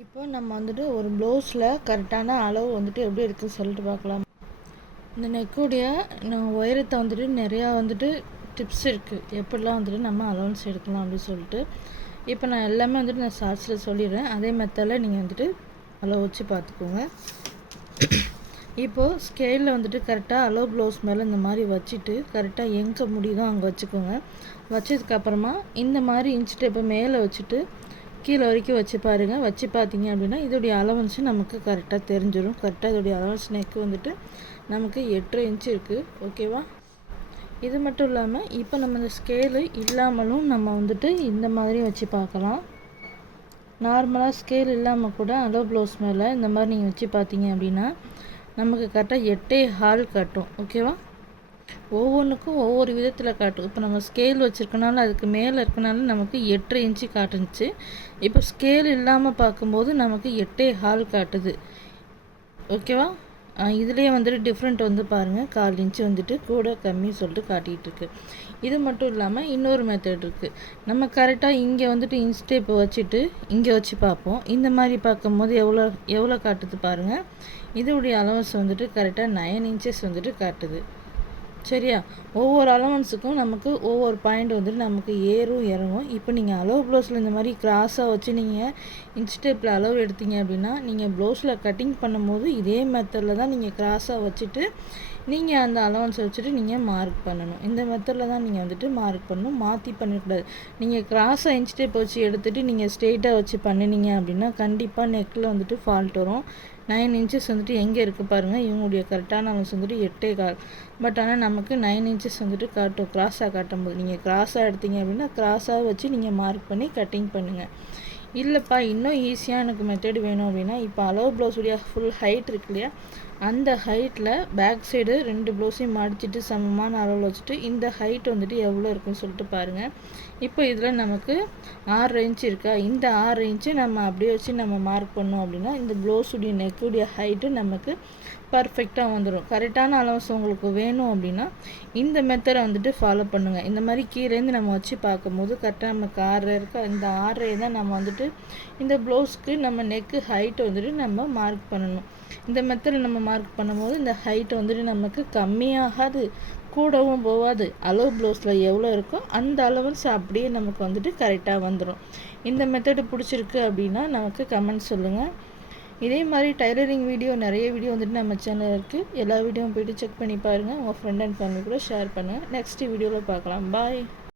இப்போ நம்ம வந்துட்டு ஒரு ப்ளவுஸில் கரெக்டான அளவு வந்துட்டு எப்படி இருக்குன்னு சொல்லிட்டு பார்க்கலாம். இந்த நெக்குடைய உயரத்தை வந்துட்டு நிறையா வந்துட்டு டிப்ஸ் இருக்குது, எப்படிலாம் வந்துட்டு நம்ம அலவன்ஸ் எடுக்கலாம் அப்படின்னு சொல்லிட்டு. இப்போ நான் எல்லாமே வந்துட்டு நான் ஷார்ட்ஸில் சொல்லிடுறேன், அதே மெத்தடில் நீங்கள் வந்துட்டு அளவு வச்சு பார்த்துக்கோங்க. இப்போது ஸ்கேலில் வந்துட்டு கரெக்டாக அளவு ப்ளவுஸ் மேலே இந்த மாதிரி வச்சுட்டு கரெக்டாக எங்கே முடியுதோ அங்கே வச்சுக்கோங்க. வச்சதுக்கப்புறமா இந்த மாதிரி இன்ச் டேப்பை மேலே வச்சுட்டு கீழே வரைக்கும் வச்சு பாருங்கள். வச்சு பார்த்தீங்க அப்படின்னா இதோடைய அலவன்ஸு நமக்கு கரெக்டாக தெரிஞ்சிடும். கரெக்டாக இதோடைய அலவன்ஸ் நெக்கு வந்துட்டு நமக்கு 8.5 இன்ச்சு இருக்குது. ஓகேவா? இது மட்டும் இல்லாமல் இப்போ நம்ம இந்த ஸ்கேலு இல்லாமலும் நம்ம வந்துட்டு இந்த மாதிரி வச்சு பார்க்கலாம். நார்மலாக ஸ்கேல் இல்லாமல் கூட அளவு ப்ளவுஸ் மேலே இந்த மாதிரி நீங்கள் வச்சு பார்த்தீங்க அப்படின்னா நமக்கு கரெக்டாக 8.25 காட்டும். ஓகேவா? ஒவ்வொன்றுக்கும் ஒவ்வொரு விதத்தில் காட்டும். இப்போ நம்ம ஸ்கேல் வச்சுருக்கனால அதுக்கு மேலே இருக்கனால நமக்கு 8.5 இன்ச்சு காட்டுச்சு. இப்போ ஸ்கேல் இல்லாமல் பார்க்கும்போது நமக்கு 8.25 காட்டுது. ஓகேவா? இதுலேயே வந்துட்டு டிஃப்ரெண்ட் வந்து பாருங்கள், 1/4 இன்ச்சு வந்துட்டு கூட கம்மி சொல்லிட்டு காட்டிகிட்டு இருக்கு. இது மட்டும் இல்லாமல் இன்னொரு மெத்தட் இருக்குது. நம்ம கரெக்டாக இங்கே வந்துட்டு இன்ச் டேப்பை வச்சுட்டு இங்கே வச்சு பார்ப்போம். இந்த மாதிரி பார்க்கும்போது எவ்வளோ காட்டுது பாருங்கள். இதோடைய அலவன்ஸ் வந்துட்டு கரெக்டாக 9 இன்ச்சஸ் வந்துட்டு காட்டுது. சரியா? ஒவ்வொரு அலவன்ஸுக்கும் நமக்கு ஒவ்வொரு பாயிண்ட் வந்துட்டு நமக்கு ஏறும் இறங்கும். இப்போ நீங்கள் அளவு ப்ளவுஸில் இந்த மாதிரி கிராஸாக வச்சு நீங்கள் இன்ச் டேப்பில் அளவு எடுத்தீங்க அப்படின்னா நீங்கள் ப்ளவுஸில் கட்டிங் பண்ணும்போது இதே மெத்தடில் தான் நீங்கள் கிராஸாக வச்சுட்டு நீங்கள் அந்த அலவன்ஸை வச்சுட்டு நீங்கள் மார்க் பண்ணணும். இந்த மெத்தடில் தான் நீங்கள் வந்துட்டு மார்க் பண்ணணும், மாற்றி பண்ணிடக்கூடாது. நீங்கள் கிராஸாக இன்ச் டேப் வச்சு எடுத்துகிட்டு நீங்கள் ஸ்ட்ரெயிட்டாக வச்சு பண்ணினீங்க அப்படின்னா கண்டிப்பாக நெக்கில் வந்துட்டு ஃபால்ட் வரும். 9 இன்ச்சஸ் வந்துட்டு எங்கே இருக்குது பாருங்கள். இவங்களுடைய கரெக்டான அலவன்ஸ் வந்துட்டு 8.25. பட் ஆனால் நமக்கு 9 இன்ச்சஸ் வந்துட்டு காட்டும் கிராஸாக காட்டும்போது. நீங்கள் கிராஸாக எடுத்தீங்க அப்படின்னா கிராஸாக வச்சு நீங்கள் மார்க் பண்ணி கட்டிங் பண்ணுங்கள். இல்லைப்பா இன்னும் ஈஸியாக எனக்கு மெத்தட் வேணும் அப்படின்னா இப்போ அளவு ப்ளவுஸுடைய ஃபுல் ஹைட் இருக்கு இல்லையா, அந்த ஹைட்டில் பேக் சைடு 2 ப்ளவுஸையும் மடிச்சிட்டு சமமான அளவில் வச்சுட்டு இந்த ஹைட் வந்துட்டு எவ்வளோ இருக்குன்னு சொல்லிட்டு பாருங்கள். இப்போ இதில் நமக்கு 6 இன்ச்சு இருக்கா, இந்த 6 இன்ச்சு நம்ம அப்படியே வச்சு நம்ம மார்க் பண்ணோம் அப்படின்னா இந்த ப்ளவுஸுடைய நெக்குடைய ஹைட்டு நமக்கு பர்ஃபெக்டாக வந்துடும். கரெக்டான அலவன்ஸ் உங்களுக்கு வேணும் அப்படின்னா இந்த மெத்தடை வந்துட்டு ஃபாலோ பண்ணுங்கள். இந்த மாதிரி கீழேருந்து நம்ம வச்சு பார்க்கும்போது கரெக்டாக நமக்கு 6 இருக்கா, இந்த 6 தான் நம்ம வந்துட்டு இந்த ப்ளவுஸ்க்கு நம்ம நெக்கு ஹைட்டை வந்துட்டு நம்ம மார்க் பண்ணணும். இந்த மெத்தடில் நம்ம மார்க் பண்ணும்போது இந்த ஹைட் வந்துட்டு நமக்கு கம்மியாகாது, கூடவும் போகாது. அளவு ப்ளவுஸில் எவ்வளோ இருக்கோ அந்த அலவன்ஸ் அப்படியே நமக்கு வந்துட்டு கரெக்டாக வந்துடும். இந்த மெத்தடு பிடிச்சிருக்கு அப்படின்னா நமக்கு கமெண்ட் சொல்லுங்கள். இதே மாதிரி டைலரிங் வீடியோ நிறைய வீடியோ வந்துட்டு நம்ம சேனலில் இருக்குது. எல்லா வீடியோவும் போய்ட்டு செக் பண்ணி பாருங்கள். உங்கள் ஃப்ரெண்ட் அண்ட் ஃபேமிலி கூட ஷேர் பண்ணுங்கள். நெக்ஸ்ட் வீடியோவில் பார்க்கலாம். பாய்.